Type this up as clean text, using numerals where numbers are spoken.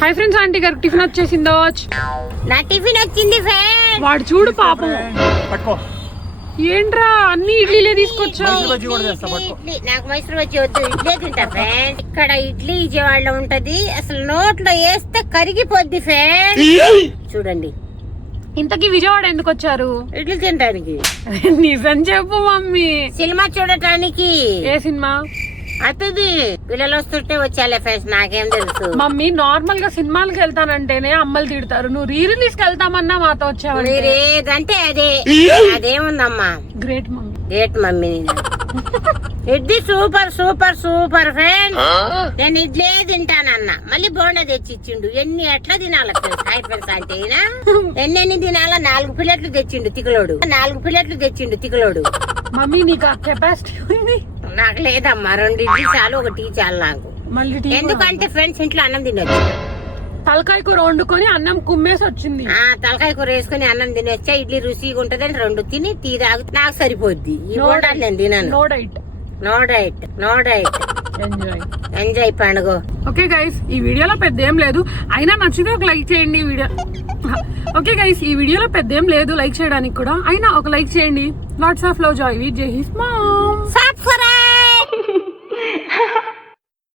Hi friends, aunty గారికి tiffin వచ్చేసిందో? నా టిఫిన్ వచ్చింది ఫ్రెండ్. వాడు చూడు పాపం, పట్టుకో. ఏంట్రా అన్ని ఇడ్లీలే తీసుకొచ్చా? నాకు మైసూర్ వచ్చి వద్దు, ఇడ్లీ తింటా ఫ్రెండ్. ఇక్కడ ఇడ్లీ విజయవాడలో ఉంటది, అసలు నోట్లో వేస్తే కరిగిపోద్ది ఫ్రెండ్. చూడండి, ఇంతకీ విజయవాడ ఎందుకు వచ్చారు? ఇడ్లీ తినడానికి. నిజం చెప్పు మమ్మీ. సినిమా చూడటానికి. ఏ సినిమా? అతది పిల్లలు వస్తుంటే వచ్చాలే ఫ్రెండ్స్, నాకేం తెలుసు. మమ్మీ నార్మల్ గా సినిమాలకి వెళ్తానంటేనే అమ్మలు తిడతారు, నువ్వు రీ రిలీజ్ కి వెళ్తామన్నా మాతో వచ్చావు. మీరేదంటే అదేముందమ్మా. Great mummy, great mummy. Idli super super super friend. నేను ఇడ్లీ తింటానన్నా, మళ్ళీ బోండా తెచ్చి ఇచ్చిండు. ఎట్లా తినాలి ఫ్రెండ్స్? హాయ్ ఫ్రెండ్స్ అంటే ఎన్ని తినాలా? 4 ప్లేట్లు తెచ్చిండు తిక్కులోడు. 4 ప్లేట్లు తెచ్చిండు తిక్కులోడు. మమ్మీ నీకు ఆ కెపాసిటీ ఉంది? నాకు లేదమ్మా, 2 ఇడ్లీ చాలు, 1 టీ చాలు నాకు. మళ్ళీ టీ ఎందుకంటే ఫ్రెండ్స్ ఇంట్లో అన్నం తినొచ్చు. తలకాయ కూర వండుకొని అన్నం కుమ్మేసి వచ్చింది. తలకాయ కూర వేసుకుని అన్నం తినొచ్చా. ఇడ్లీ రుచిగా ఉంటదని 2 తిని టీ తాగు, నాకు సరిపోద్ది. ఈ బోండాలు నేను తినను. No diet, no diet, no diet. Enjoy పండుగ. ఓకే గైస్, ఈ వీడియోలో పెద్ద ఏం లేదు, అయినా నచ్చితే ఒక లైక్ చేయండి. వీడియో ఓకే గైస్, ఈ వీడియోలో పెద్ద ఏం లేదు లైక్ చేయడానికి కూడా, అయినా ఒక లైక్ చేయండి. Lots of love, Joy with జై హిస్ మామ్. సబ్స్క్రైబ్.